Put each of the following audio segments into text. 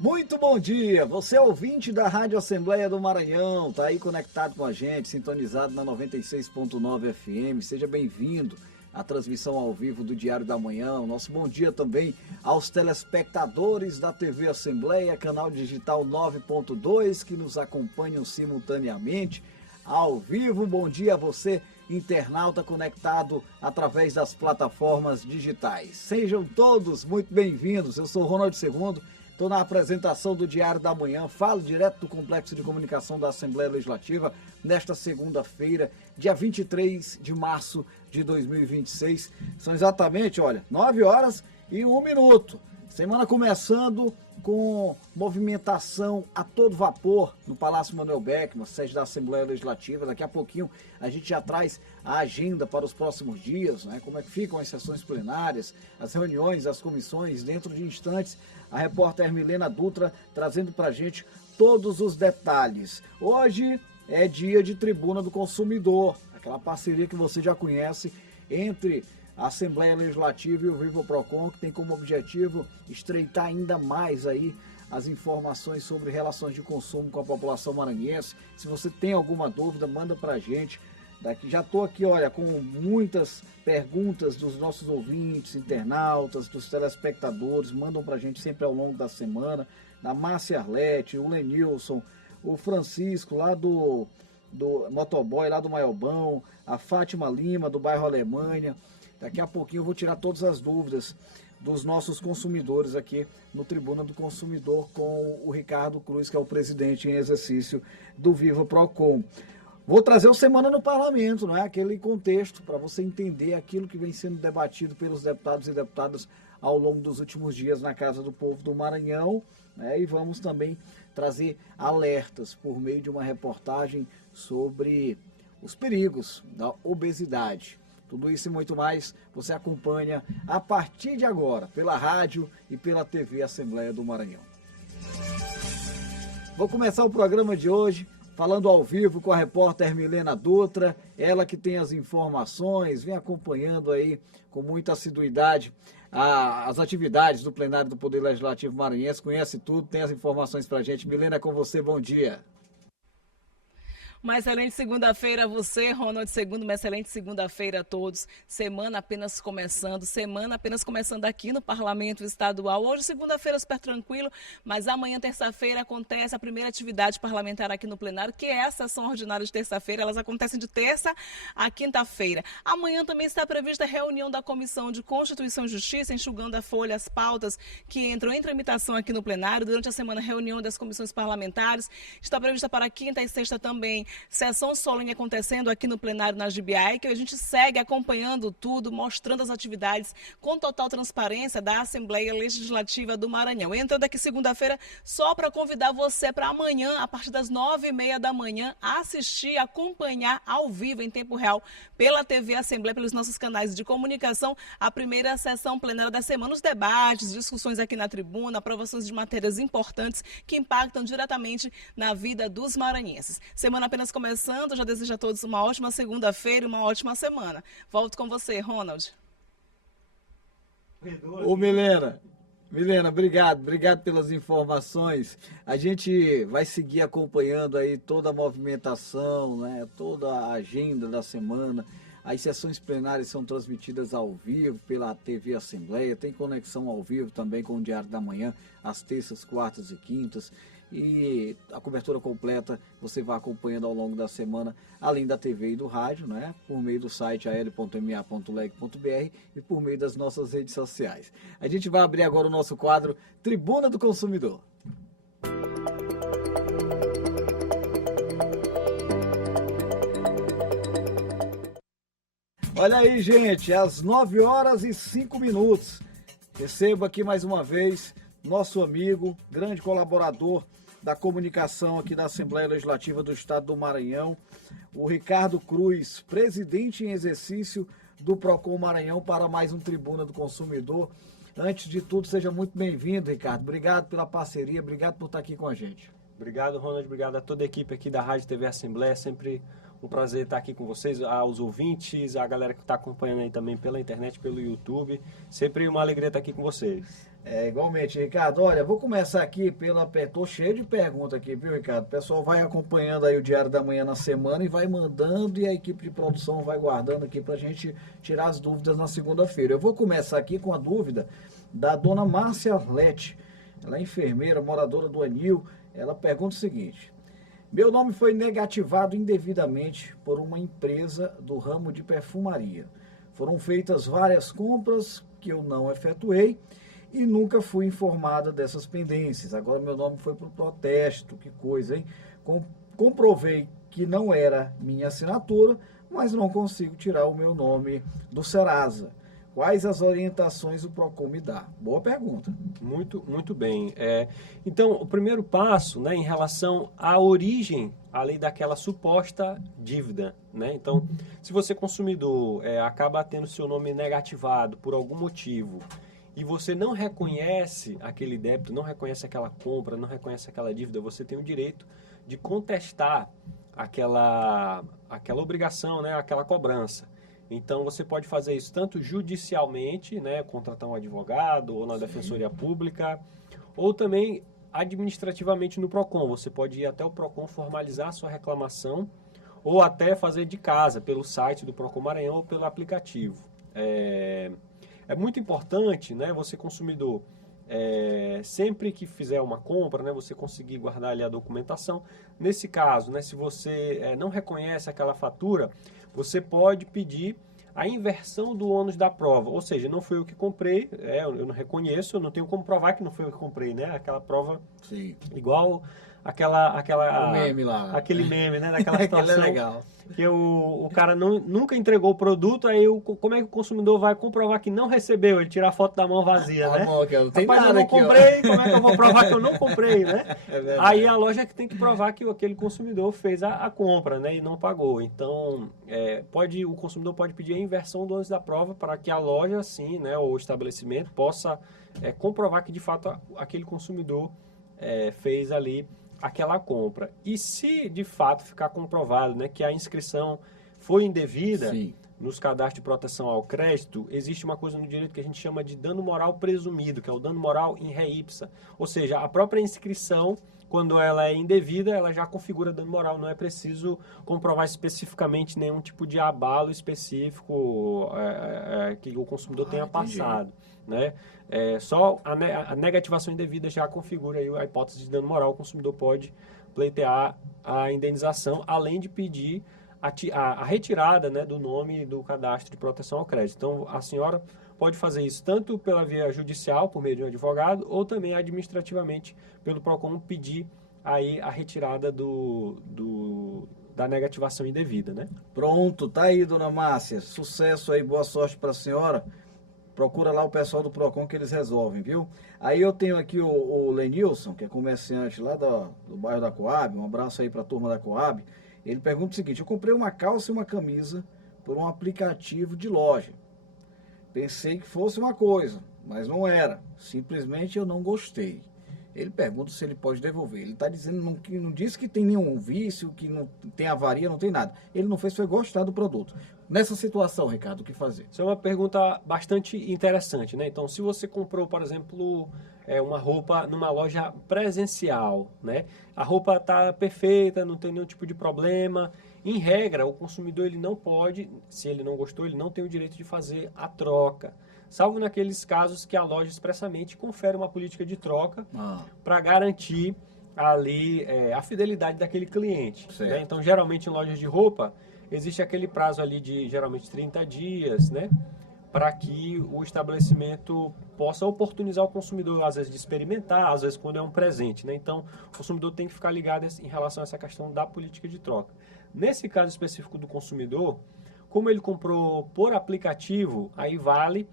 Muito bom dia, você é ouvinte da Rádio Assembleia do Maranhão, tá aí conectado com a gente, sintonizado na 96.9 FM, seja bem-vindo à transmissão ao vivo do Diário da Manhã. Nosso bom dia também aos telespectadores da TV Assembleia, canal digital 9.2, que nos acompanham simultaneamente, ao vivo. Bom dia a você, internauta conectado através das plataformas digitais. Sejam todos muito bem-vindos, eu sou Ronald II, estou na apresentação do Diário da Manhã, falo direto do Complexo de Comunicação da Assembleia Legislativa, nesta segunda-feira, dia 23 de março de 2026. São exatamente, 9h01. Semana começando com movimentação a todo vapor no Palácio Manuel Beckmann, sede da Assembleia Legislativa. Daqui a pouquinho a gente já traz a agenda para os próximos dias, né? Como é que ficam as sessões plenárias, as reuniões, as comissões. Dentro de instantes, a repórter Milena Dutra trazendo para a gente todos os detalhes. Hoje é dia de Tribuna do Consumidor, aquela parceria que você já conhece entre a Assembleia Legislativa e o Viva Procon, que tem como objetivo estreitar ainda mais aí as informações sobre relações de consumo com a população maranhense. Se você tem alguma dúvida, manda pra gente. Daqui, já estou aqui, com muitas perguntas dos nossos ouvintes, internautas, dos telespectadores, mandam pra gente sempre ao longo da semana. Da Márcia Arlete, o Lenilson, o Francisco lá do Motoboy, lá do Maiobão, a Fátima Lima, do bairro Alemanha. Daqui a pouquinho eu vou tirar todas as dúvidas dos nossos consumidores aqui no Tribuna do Consumidor com o Ricardo Cruz, que é o presidente em exercício do Viva Procon. Vou trazer o Semana no Parlamento, não é? Aquele contexto para você entender aquilo que vem sendo debatido pelos deputados e deputadas ao longo dos últimos dias na Casa do Povo do Maranhão, né? E vamos também trazer alertas por meio de uma reportagem sobre os perigos da obesidade. Tudo isso e muito mais você acompanha a partir de agora, pela rádio e pela TV Assembleia do Maranhão. Vou começar o programa de hoje falando ao vivo com a repórter Milena Dutra, ela que tem as informações, vem acompanhando aí com muita assiduidade as atividades do plenário do Poder Legislativo Maranhense, conhece tudo, tem as informações pra gente. Milena, é com você, bom dia. Uma excelente segunda-feira a você, Ronald II, uma excelente segunda-feira a todos. Semana apenas começando aqui no Parlamento Estadual. Hoje, segunda-feira, super tranquilo, mas amanhã, terça-feira, acontece a primeira atividade parlamentar aqui no plenário, que é a sessão ordinária de terça-feira. Elas acontecem de terça a quinta-feira. Amanhã também está prevista a reunião da Comissão de Constituição e Justiça, enxugando a folha, as pautas que entram em tramitação aqui no plenário. Durante a semana, reunião das comissões parlamentares. Está prevista para quinta e sexta também sessão solene acontecendo aqui no plenário na GBI, que a gente segue acompanhando tudo, mostrando as atividades com total transparência da Assembleia Legislativa do Maranhão. Entrando aqui segunda-feira, só para convidar você para amanhã, a partir das 9h30 da manhã, assistir, acompanhar ao vivo, em tempo real, pela TV Assembleia, pelos nossos canais de comunicação, a primeira sessão plenária da semana, os debates, discussões aqui na tribuna, aprovações de matérias importantes que impactam diretamente na vida dos maranhenses. Semana apenas começando, já desejo a todos uma ótima segunda-feira e uma ótima semana. Volto com você, Ronald. Ô Milena, obrigado pelas informações. A gente vai seguir acompanhando aí toda a movimentação, né, toda a agenda da semana. As sessões plenárias são transmitidas ao vivo pela TV Assembleia, tem conexão ao vivo também com o Diário da Manhã, às terças, quartas e quintas. E a cobertura completa você vai acompanhando ao longo da semana, além da TV e do rádio, né? Por meio do site ael.ma.leg.br e por meio das nossas redes sociais. A gente vai abrir agora o nosso quadro Tribuna do Consumidor. Olha aí, gente, às 9h05. Recebo aqui mais uma vez nosso amigo, grande colaborador da comunicação aqui da Assembleia Legislativa do Estado do Maranhão, o Ricardo Cruz, presidente em exercício do Procon Maranhão, para mais um Tribuna do Consumidor. Antes de tudo, seja muito bem-vindo, Ricardo. Obrigado pela parceria, obrigado por estar aqui com a gente. Obrigado, Ronald. Obrigado a toda a equipe aqui da Rádio TV Assembleia. É sempre um prazer estar aqui com vocês, aos ouvintes, a galera que está acompanhando aí também pela internet, pelo YouTube. Sempre uma alegria estar aqui com vocês. Igualmente, Ricardo. Olha, vou começar aqui tô cheio de perguntas aqui, viu, Ricardo? O pessoal vai acompanhando aí o Diário da Manhã na semana e vai mandando e a equipe de produção vai guardando aqui pra gente tirar as dúvidas na segunda-feira. Eu vou começar aqui com a dúvida da dona Márcia Lete. Ela é enfermeira, moradora do Anil. Ela pergunta o seguinte: meu nome foi negativado indevidamente por uma empresa do ramo de perfumaria. Foram feitas várias compras que eu não efetuei e nunca fui informada dessas pendências. Agora meu nome foi para o protesto, que coisa, hein? Comprovei que não era minha assinatura, mas não consigo tirar o meu nome do Serasa. Quais as orientações o PROCON me dá? Boa pergunta. Muito, muito bem. Então, o primeiro passo, né, em relação à origem, além daquela suposta dívida, né? Então, se você consumidor acaba tendo seu nome negativado por algum motivo e você não reconhece aquele débito, não reconhece aquela compra, não reconhece aquela dívida, você tem o direito de contestar aquela obrigação, né, aquela cobrança. Então, você pode fazer isso tanto judicialmente, né, contratar um advogado ou na Defensoria Pública, ou também administrativamente no PROCON. Você pode ir até o PROCON formalizar a sua reclamação ou até fazer de casa, pelo site do PROCON Maranhão ou pelo aplicativo. É muito importante, né, você consumidor, sempre que fizer uma compra, né, você conseguir guardar ali a documentação. Nesse caso, né, se você não reconhece aquela fatura, você pode pedir a inversão do ônus da prova, ou seja, não foi eu que comprei, eu não reconheço, eu não tenho como provar que não foi eu que comprei, né? Aquela prova, sim, igual o meme lá. Aquele meme, né? Daquela situação. É legal. Que o cara nunca entregou o produto, aí como é que o consumidor vai comprovar que não recebeu? Ele tira a foto da mão vazia, né? Mão, que não tem Rapaz, nada eu não aqui, comprei, como é que eu vou provar que eu não comprei, né? Aí a loja que tem que provar que aquele consumidor fez a compra, né? E não pagou. Então, o consumidor pode pedir a inversão do ônus da prova para que a loja, sim, né? Ou o estabelecimento possa comprovar que, de fato, aquele consumidor fez ali aquela compra. E se de fato ficar comprovado, né, que a inscrição foi indevida, sim, nos cadastros de proteção ao crédito, existe uma coisa no direito que a gente chama de dano moral presumido, que é o dano moral in re ipsa. Ou seja, a própria inscrição, quando ela é indevida, ela já configura dano moral. Não é preciso comprovar especificamente nenhum tipo de abalo específico que o consumidor tenha passado, né? Só a negativação indevida já configura aí a hipótese de dano moral. O consumidor pode pleitear a indenização, além de pedir a retirada, né, do nome do cadastro de proteção ao crédito. Então, a senhora pode fazer isso tanto pela via judicial, por meio de um advogado, ou também administrativamente pelo PROCON pedir aí a retirada da negativação indevida, né? Pronto, tá aí, dona Márcia. Sucesso aí, boa sorte para a senhora. Procura lá o pessoal do PROCON que eles resolvem, viu? Aí eu tenho aqui o Lenilson, que é comerciante lá do bairro da Coab. Um abraço aí para a turma da Coab. Ele pergunta o seguinte: eu comprei uma calça e uma camisa por um aplicativo de loja. Pensei que fosse uma coisa, mas não era. Simplesmente eu não gostei. Ele pergunta se ele pode devolver. Ele está dizendo que não disse que tem nenhum vício, que não tem avaria, não tem nada. Ele não fez, foi gostar do produto. Nessa situação, Ricardo, o que fazer? Isso é uma pergunta bastante interessante, né? Então, se você comprou, por exemplo, uma roupa numa loja presencial, né? A roupa está perfeita, não tem nenhum tipo de problema. Em regra, o consumidor ele não pode, se ele não gostou, ele não tem o direito de fazer a troca. Salvo naqueles casos que a loja expressamente confere uma política de troca para garantir ali a fidelidade daquele cliente, né? Então, geralmente em lojas de roupa, existe aquele prazo ali de geralmente 30 dias, né? Para que o estabelecimento possa oportunizar o consumidor, às vezes, de experimentar, às vezes quando é um presente, né? Então, o consumidor tem que ficar ligado em relação a essa questão da política de troca. Nesse caso específico do consumidor, como ele comprou por aplicativo, aí vale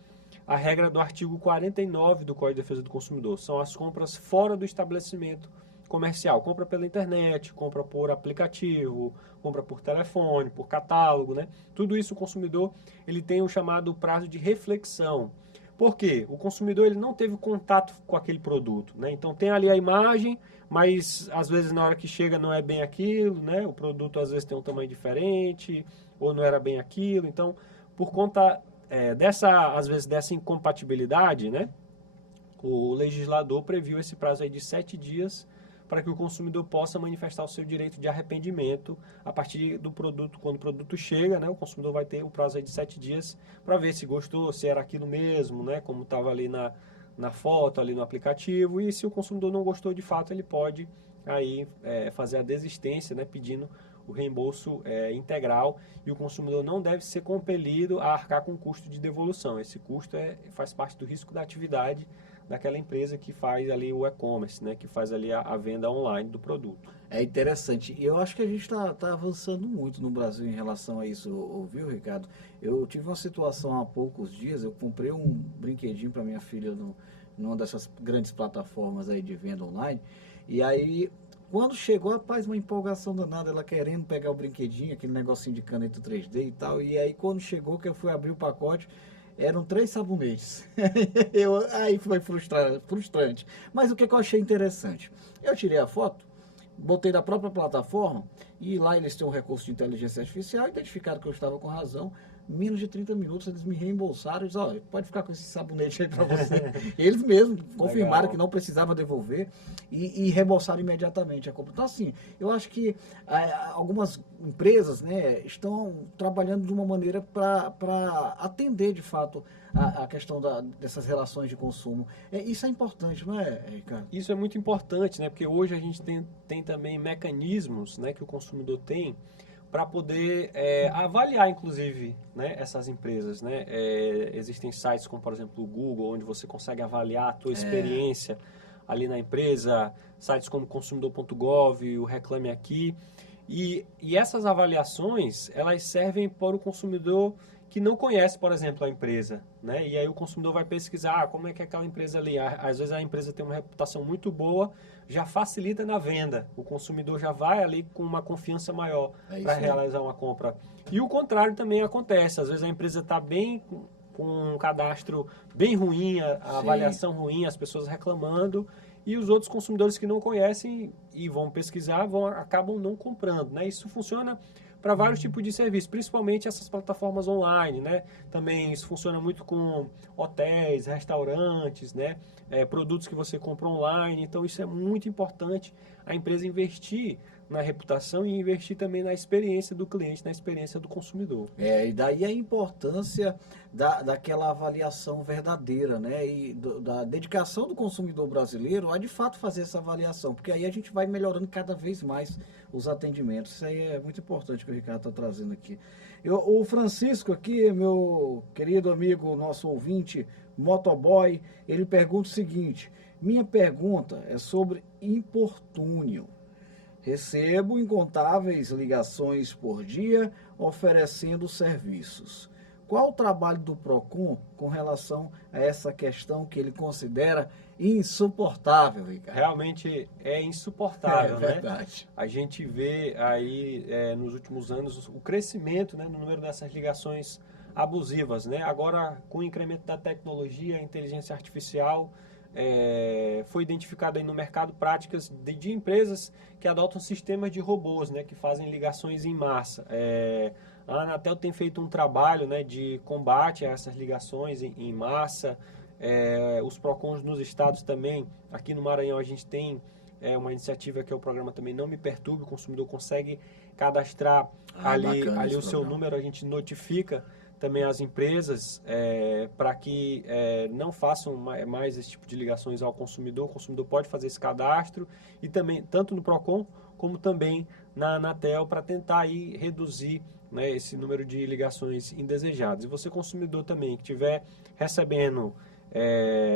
a regra do artigo 49 do Código de Defesa do Consumidor. São as compras fora do estabelecimento comercial. Compra pela internet, compra por aplicativo, compra por telefone, por catálogo, né? Tudo isso o consumidor ele tem o chamado prazo de reflexão. Por quê? O consumidor ele não teve contato com aquele produto, né? Então tem ali a imagem, mas às vezes na hora que chega não é bem aquilo, né? O produto às vezes tem um tamanho diferente, ou não era bem aquilo. Então, por conta às vezes dessa incompatibilidade, né? o legislador previu esse prazo aí de 7 dias para que o consumidor possa manifestar o seu direito de arrependimento a partir do produto. Quando o produto chega, né, o consumidor vai ter o prazo aí de 7 dias para ver se gostou, se era aquilo mesmo, né, como estava ali na foto, ali no aplicativo, e se o consumidor não gostou de fato, ele pode aí fazer a desistência, né, pedindo o reembolso integral, e o consumidor não deve ser compelido a arcar com o custo de devolução. Esse custo faz parte do risco da atividade daquela empresa que faz ali o e-commerce, né, que faz ali a venda online do produto. É interessante. E eu acho que a gente está avançando muito no Brasil em relação a isso, viu, Ricardo? Eu tive uma situação há poucos dias, eu comprei um brinquedinho para minha filha numa dessas grandes plataformas aí de venda online, e aí, quando chegou, rapaz, uma empolgação danada, ela querendo pegar o brinquedinho, aquele negocinho de caneta 3D e tal, e aí quando chegou, que eu fui abrir o pacote, eram 3 sabonetes. Aí foi frustrante. Mas o que eu achei interessante? Eu tirei a foto, botei da própria plataforma, e lá eles têm um recurso de inteligência artificial, identificaram que eu estava com razão. Menos de 30 minutos eles me reembolsaram e disseram, olha, pode ficar com esse sabonete aí para você. Eles mesmos confirmaram Legal. que não precisava devolver e reembolsaram imediatamente a compra. Então, assim, eu acho que algumas empresas, né, estão trabalhando de uma maneira para atender, de fato, a questão dessas relações de consumo. Isso é importante, não é, Ricardo? Isso é muito importante, né, porque hoje a gente tem também mecanismos, né, que o consumidor tem para poder avaliar, inclusive, né, essas empresas, né? Existem sites como, por exemplo, o Google, onde você consegue avaliar a tua experiência ali na empresa, sites como consumidor.gov, o Reclame Aqui, e essas avaliações, elas servem para o consumidor que não conhece, por exemplo, a empresa, né? E aí o consumidor vai pesquisar como é que é aquela empresa ali. Às vezes a empresa tem uma reputação muito boa, já facilita na venda. O consumidor já vai ali com uma confiança maior para realizar uma compra. E o contrário também acontece. Às vezes a empresa está bem com um cadastro bem ruim, a avaliação ruim, as pessoas reclamando, e os outros consumidores que não conhecem e vão pesquisar, acabam não comprando, né? Isso funciona para vários tipos de serviços, principalmente essas plataformas online, né? Também isso funciona muito com hotéis, restaurantes, né? Produtos que você compra online. Então isso é muito importante a empresa investir na reputação e investir também na experiência do cliente, na experiência do consumidor. E daí a importância daquela avaliação verdadeira, né? E da dedicação do consumidor brasileiro a de fato fazer essa avaliação, porque aí a gente vai melhorando cada vez mais os atendimentos. Isso aí é muito importante que o Ricardo está trazendo aqui. O Francisco aqui, meu querido amigo, nosso ouvinte, motoboy, ele pergunta o seguinte: minha pergunta é sobre importúnio. Recebo incontáveis ligações por dia oferecendo serviços. Qual o trabalho do PROCON com relação a essa questão que ele considera insuportável, Ricardo? Realmente é insuportável, né? Verdade. A gente vê aí nos últimos anos o crescimento, né, no número dessas ligações abusivas, né? Agora, com o incremento da tecnologia, a inteligência artificial, foi identificado aí no mercado práticas de empresas que adotam sistemas de robôs, né, que fazem ligações em massa. A Anatel tem feito um trabalho, né, de combate a essas ligações em massa. Os PROCONs nos estados também. Aqui no Maranhão a gente tem uma iniciativa que é o programa também Não Me Perturbe. O consumidor consegue cadastrar ali o seu número, a gente notifica também as empresas para que não façam mais esse tipo de ligações ao consumidor. O consumidor pode fazer esse cadastro, e também tanto no PROCON como também na Anatel, para tentar aí reduzir, né, esse número de ligações indesejadas. E você, consumidor também, que estiver recebendo,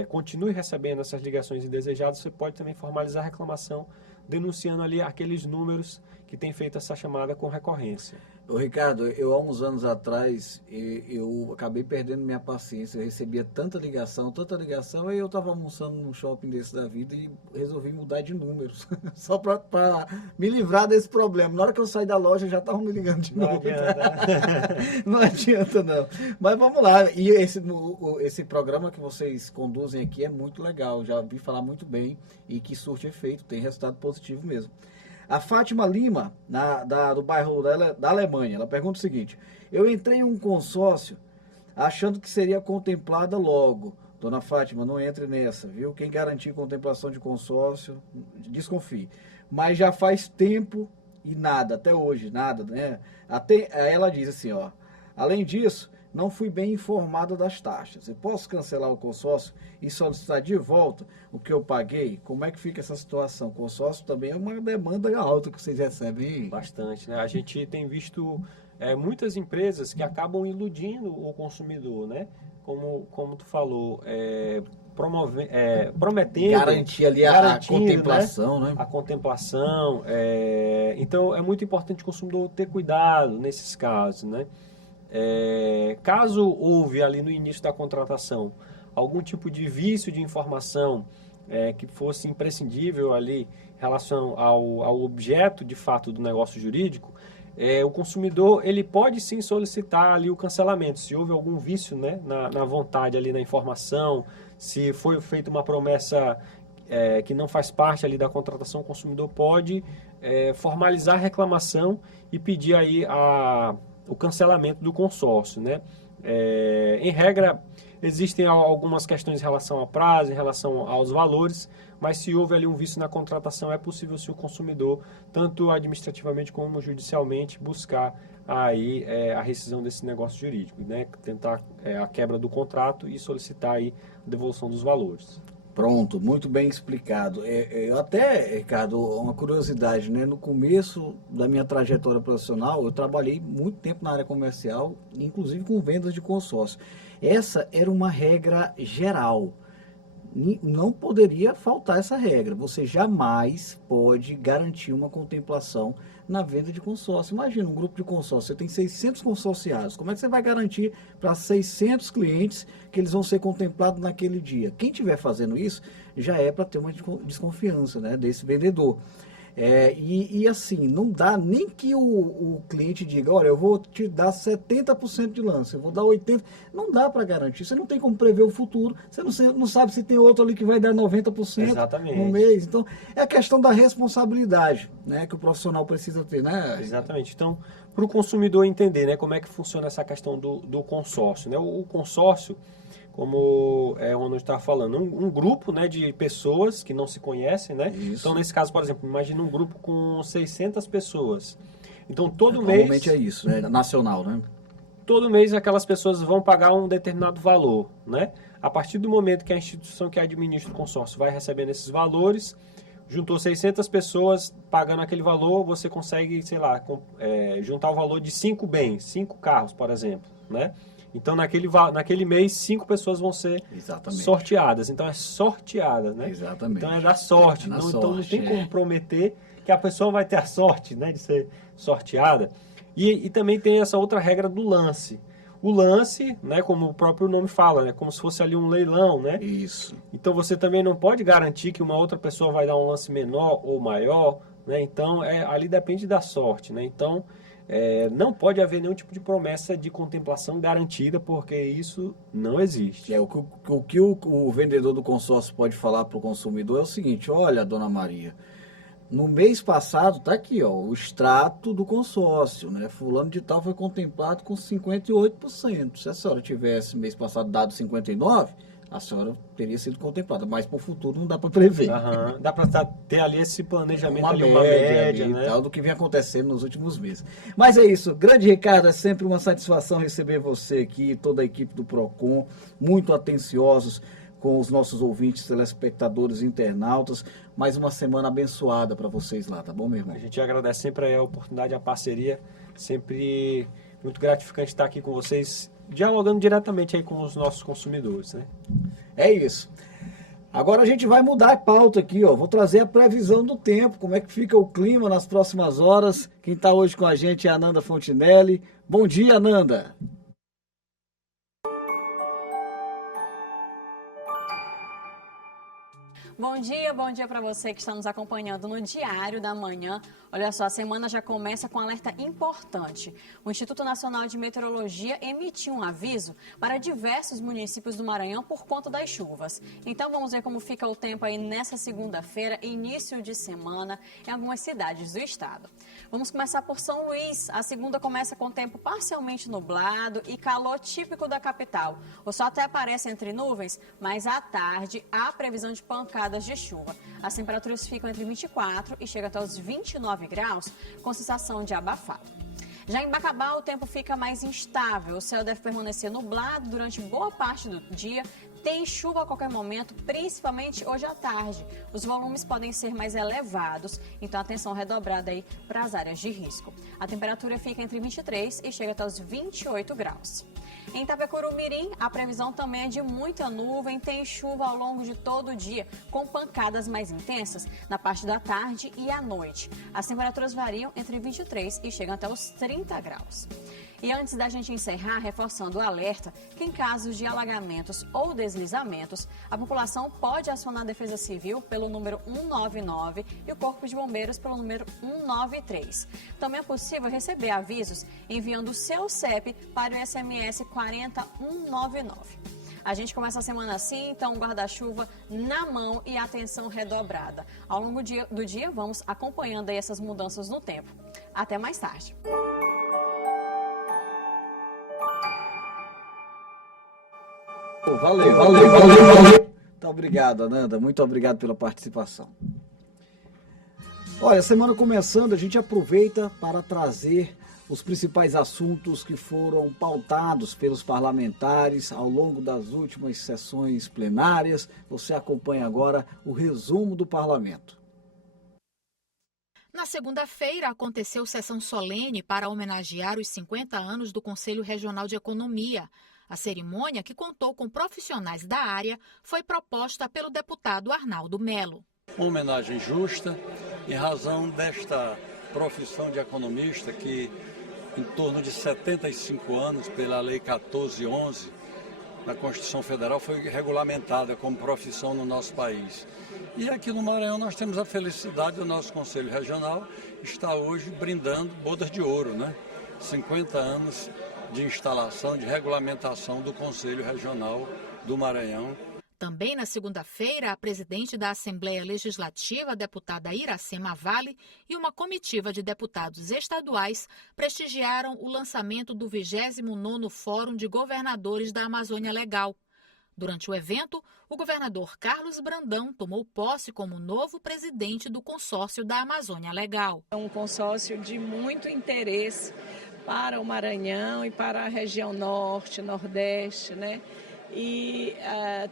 continue recebendo essas ligações indesejadas, você pode também formalizar a reclamação denunciando ali aqueles números que tem feito essa chamada com recorrência. Ô Ricardo, eu há uns anos atrás, eu acabei perdendo minha paciência. Eu recebia tanta ligação, aí eu estava almoçando num shopping desse da vida e resolvi mudar de números, só para me livrar desse problema. Na hora que eu saí da loja, já estavam me ligando de novo. Não adianta não. Mas vamos lá, e esse programa que vocês conduzem aqui é muito legal, já vi falar muito bem, e que surte efeito, tem resultado positivo mesmo. A Fátima Lima, do bairro da Alemanha, ela pergunta o seguinte: eu entrei em um consórcio achando que seria contemplada logo, Dona Fátima, não entre nessa, viu? Quem garantir contemplação de consórcio, desconfie. Mas já faz tempo e nada, até hoje, nada, né? Até, aí ela diz assim, ó, além disso, não fui bem informada das taxas. Eu posso cancelar o consórcio e solicitar de volta o que eu paguei? Como é que fica essa situação? O consórcio também é uma demanda alta que vocês recebem. Bastante, né? A gente tem visto muitas empresas que acabam iludindo o consumidor, né? Como tu falou, prometendo... Garantir ali a contemplação, né? A contemplação. Então, é muito importante o consumidor ter cuidado nesses casos, né? Caso houve ali no início da contratação algum tipo de vício de informação que fosse imprescindível ali em relação ao objeto de fato do negócio jurídico, o consumidor ele pode sim solicitar ali o cancelamento, se houve algum vício, né, na vontade ali na informação, se foi feita uma promessa que não faz parte ali da contratação, o consumidor pode formalizar a reclamação e pedir aí o cancelamento do consórcio, né? Em regra, existem algumas questões em relação ao prazo, em relação aos valores, mas se houve ali um vício na contratação, é possível se o consumidor, tanto administrativamente como judicialmente, buscar aí a rescisão desse negócio jurídico, né? Tentar a quebra do contrato e solicitar aí a devolução dos valores. Pronto, muito bem explicado. Eu até, Ricardo, uma curiosidade, né? No começo da minha trajetória profissional, eu trabalhei muito tempo na área comercial, inclusive com vendas de consórcio. Essa era uma regra geral. Não poderia faltar essa regra. Você jamais pode garantir uma contemplação na venda de consórcio. Imagina um grupo de consórcio, você tem 600 consorciados. Como é que você vai garantir para 600 clientes que eles vão ser contemplados naquele dia? Quem estiver fazendo isso já é para ter uma desconfiança, né, desse vendedor. E assim, não dá nem que o cliente diga, olha, eu vou te dar 70% de lance, eu vou dar 80%. Não dá para garantir, você não tem como prever o futuro, você não sabe se tem outro ali que vai dar 90% Exatamente. no mês. Então, é a questão da responsabilidade, né, que o profissional precisa ter, né? Exatamente. Então, para o consumidor entender, né, como é que funciona essa questão do consórcio, né? O consórcio, como o Ronald estava falando, um grupo, né, de pessoas que não se conhecem, né? Isso. Então, nesse caso, por exemplo, imagina um grupo com 600 pessoas. Então, todo mês... Normalmente é isso, né? Nacional, né? Todo mês aquelas pessoas vão pagar um determinado valor, né? A partir do momento que a instituição que administra o consórcio vai recebendo esses valores, juntou 600 pessoas pagando aquele valor, você consegue, sei lá, juntar o valor de 5 bens, 5 carros, por exemplo, né? Então, naquele mês, 5 pessoas vão ser Exatamente. sorteadas. Então, é sorteada, né? Exatamente. Então, é da sorte. Então, não tem como prometer que a pessoa vai ter a sorte, né, de ser sorteada. E também tem essa outra regra do lance. O lance, né, como o próprio nome fala, né, como se fosse ali um leilão, né? Isso. Então, você também não pode garantir que uma outra pessoa vai dar um lance menor ou maior, né? Então, ali depende da sorte, né? Então, não pode haver nenhum tipo de promessa de contemplação garantida, porque isso não existe. O que o vendedor do consórcio pode falar para o consumidor é o seguinte, olha, dona Maria, no mês passado, está aqui, ó, o extrato do consórcio, né? Fulano de tal foi contemplado com 58%. Se a senhora tivesse mês passado dado 59%, a senhora teria sido contemplada, mas para o futuro não dá para prever. Uhum. Dá para ter ali esse planejamento, uma uma média, ali, né? Tal, do que vem acontecendo nos últimos meses. Mas é isso, grande Ricardo, é sempre uma satisfação receber você aqui, toda a equipe do PROCON, muito atenciosos com os nossos ouvintes, telespectadores, internautas. Mais uma semana abençoada para vocês lá, tá bom, meu irmão? A gente agradece sempre a oportunidade, a parceria, sempre muito gratificante estar aqui com vocês, dialogando diretamente aí com os nossos consumidores, né? É isso. Agora a gente vai mudar a pauta aqui, ó. Vou trazer a previsão do tempo, como é que fica o clima nas próximas horas. Quem está hoje com a gente é a Ananda Fontinelli. Bom dia, Ananda. Bom dia para você que está nos acompanhando no Diário da Manhã. Olha só, a semana já começa com um alerta importante. O Instituto Nacional de Meteorologia emitiu um aviso para diversos municípios do Maranhão por conta das chuvas. Então vamos ver como fica o tempo aí nessa segunda-feira, início de semana, em algumas cidades do estado. Vamos começar por São Luís. A segunda começa com tempo parcialmente nublado e calor típico da capital. O sol até aparece entre nuvens, mas à tarde há previsão de pancadas de chuva. As temperaturas ficam entre 24 e chega até os 29 graus, com sensação de abafado. Já em Bacabal, o tempo fica mais instável. O céu deve permanecer nublado durante boa parte do dia. Tem chuva a qualquer momento, principalmente hoje à tarde. Os volumes podem ser mais elevados, então atenção redobrada aí para as áreas de risco. A temperatura fica entre 23 e chega até os 28 graus. Em Itapecuru-Mirim, a previsão também é de muita nuvem, tem chuva ao longo de todo o dia, com pancadas mais intensas na parte da tarde e à noite. As temperaturas variam entre 23 e chegam até os 30 graus. E antes da gente encerrar, reforçando o alerta que em casos de alagamentos ou deslizamentos, a população pode acionar a Defesa Civil pelo número 199 e o Corpo de Bombeiros pelo número 193. Também é possível receber avisos enviando o seu CEP para o SMS 40199. A gente começa a semana assim, então guarda-chuva na mão e atenção redobrada. Ao longo do dia, vamos acompanhando aí essas mudanças no tempo. Até mais tarde. Valeu. Muito obrigado, Ananda. Muito obrigado pela participação. Olha, semana começando, a gente aproveita para trazer os principais assuntos que foram pautados pelos parlamentares ao longo das últimas sessões plenárias. Você acompanha agora o resumo do parlamento. Na segunda-feira, aconteceu sessão solene para homenagear os 50 anos do Conselho Regional de Economia. A cerimônia, que contou com profissionais da área, foi proposta pelo deputado Arnaldo Melo. Uma homenagem justa, em razão desta profissão de economista que, em torno de 75 anos, pela Lei 1411, da Constituição Federal, foi regulamentada como profissão no nosso país. E aqui no Maranhão nós temos a felicidade do nosso Conselho Regional estar hoje brindando bodas de ouro, né? 50 anos de instalação, de regulamentação do Conselho Regional do Maranhão. Também na segunda-feira, a presidente da Assembleia Legislativa, a deputada Iracema Vale, e uma comitiva de deputados estaduais prestigiaram o lançamento do 29º Fórum de Governadores da Amazônia Legal. Durante o evento, o governador Carlos Brandão tomou posse como novo presidente do consórcio da Amazônia Legal. É um consórcio de muito interesse para o Maranhão e para a região norte, nordeste, né? E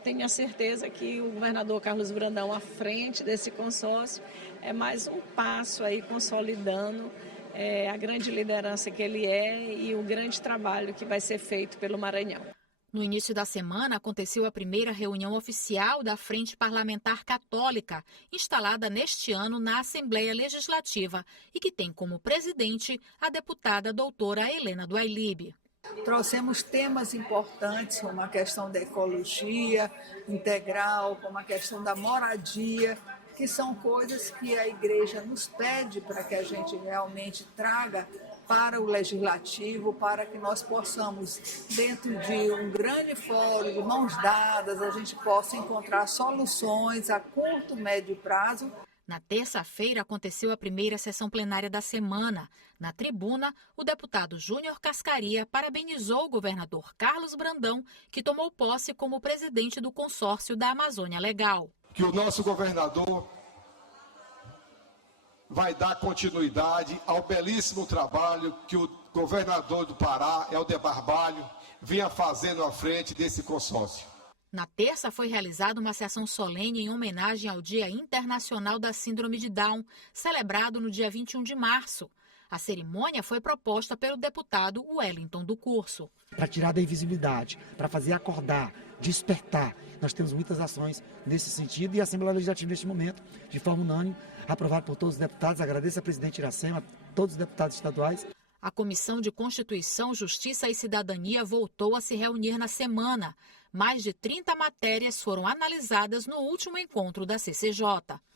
tenho a certeza que o governador Carlos Brandão, à frente desse consórcio, é mais um passo aí consolidando a grande liderança que ele é e o grande trabalho que vai ser feito pelo Maranhão. No início da semana, aconteceu a primeira reunião oficial da Frente Parlamentar Católica, instalada neste ano na Assembleia Legislativa e que tem como presidente a deputada doutora Helena do Ailib. Trouxemos temas importantes, como a questão da ecologia integral, como a questão da moradia, que são coisas que a igreja nos pede para que a gente realmente traga para o legislativo, para que nós possamos, dentro de um grande fórum, de mãos dadas, a gente possa encontrar soluções a curto, médio prazo. Na terça-feira, aconteceu a primeira sessão plenária da semana. Na tribuna, o deputado Júnior Cascaria parabenizou o governador Carlos Brandão, que tomou posse como presidente do consórcio da Amazônia Legal. Que o nosso governador vai dar continuidade ao belíssimo trabalho que o governador do Pará, Helder Barbalho, vinha fazendo à frente desse consórcio. Na terça, foi realizada uma sessão solene em homenagem ao Dia Internacional da Síndrome de Down, celebrado no dia 21 de março. A cerimônia foi proposta pelo deputado Wellington do Curso. Para tirar da invisibilidade, para fazer acordar, despertar. Nós temos muitas ações nesse sentido e a Assembleia Legislativa, neste momento, de forma unânime, aprovado por todos os deputados. Agradeço a presidente Iracema, todos os deputados estaduais. A Comissão de Constituição, Justiça e Cidadania voltou a se reunir na semana. Mais de 30 matérias foram analisadas no último encontro da CCJ.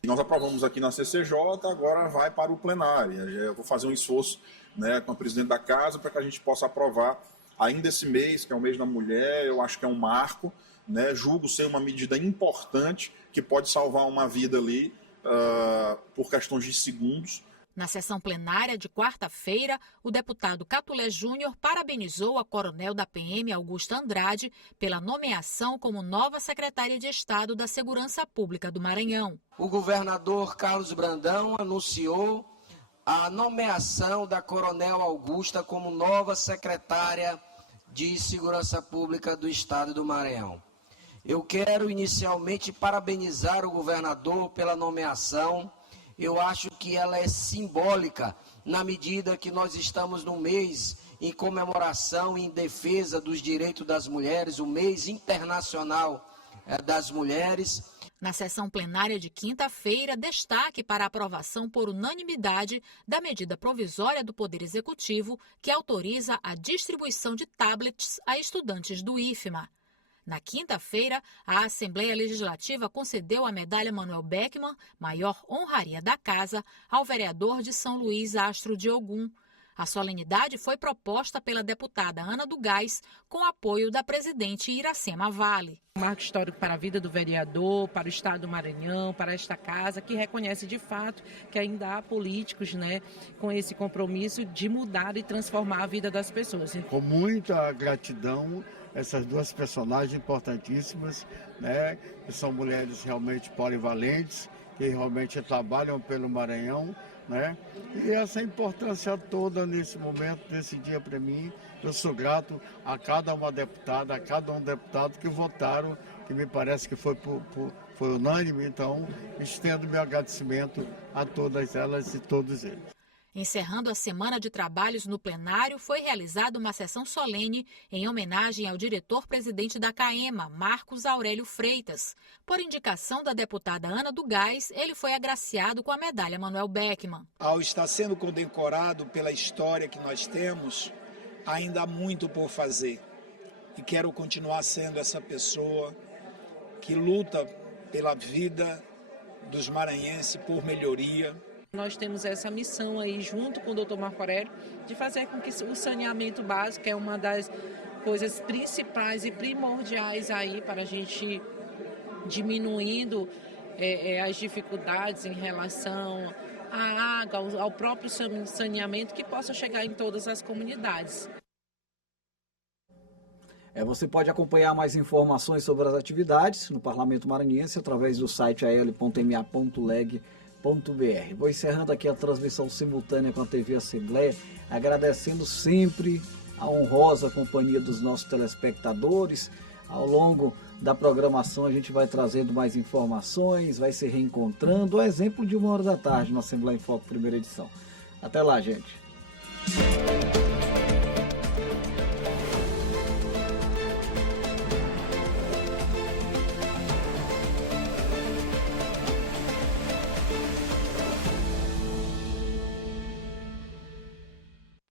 Nós aprovamos aqui na CCJ, agora vai para o plenário. Eu vou fazer um esforço, né, com a presidente da casa para que a gente possa aprovar ainda esse mês, que é o mês da mulher. Eu acho que é um marco, né, julgo ser uma medida importante que pode salvar uma vida ali por questões de segundos. Na sessão plenária de quarta-feira, o deputado Catulé Júnior parabenizou a coronel da PM, Augusta Andrade, pela nomeação como nova secretária de Estado da Segurança Pública do Maranhão. O governador Carlos Brandão anunciou a nomeação da coronel Augusta como nova secretária de Segurança Pública do Estado do Maranhão. Eu quero inicialmente parabenizar o governador pela nomeação. Eu acho que ela é simbólica na medida que nós estamos num mês em comemoração e em defesa dos direitos das mulheres, o mês internacional das mulheres. Na sessão plenária de quinta-feira, destaque para a aprovação por unanimidade da medida provisória do Poder Executivo que autoriza a distribuição de tablets a estudantes do IFMA. Na quinta-feira, a Assembleia Legislativa concedeu a medalha Manuel Beckmann, maior honraria da casa, ao vereador de São Luís, Astro de Ogum. A solenidade foi proposta pela deputada Ana do Gás, com apoio da presidente Iracema Vale. Um marco histórico para a vida do vereador, para o Estado do Maranhão, para esta casa, que reconhece de fato que ainda há políticos, né, com esse compromisso de mudar e transformar a vida das pessoas. Com muita gratidão, essas duas personagens importantíssimas, né, que são mulheres realmente polivalentes, que realmente trabalham pelo Maranhão, né? E essa importância toda nesse momento, nesse dia para mim, eu sou grato a cada uma deputada, a cada um deputado que votaram, que me parece que foi unânime, então estendo meu agradecimento a todas elas e todos eles. Encerrando a semana de trabalhos no plenário, foi realizada uma sessão solene em homenagem ao diretor-presidente da CAEMA, Marcos Aurélio Freitas. Por indicação da deputada Ana do Gás, ele foi agraciado com a medalha Manuel Beckmann. Ao estar sendo condecorado pela história que nós temos, ainda há muito por fazer. E quero continuar sendo essa pessoa que luta pela vida dos maranhenses, por melhoria. Nós temos essa missão aí, junto com o Dr. Marco Aurélio, de fazer com que o saneamento básico é uma das coisas principais e primordiais aí para a gente diminuindo as dificuldades em relação à água, ao próprio saneamento, que possa chegar em todas as comunidades. Você pode acompanhar mais informações sobre as atividades no Parlamento Maranhense através do site al.ma.leg.br. Vou encerrando aqui a transmissão simultânea com a TV Assembleia, agradecendo sempre a honrosa companhia dos nossos telespectadores. Ao longo da programação a gente vai trazendo mais informações, vai se reencontrando, a exemplo de 1h da tarde na Assembleia em Foco, primeira edição. Até lá, gente.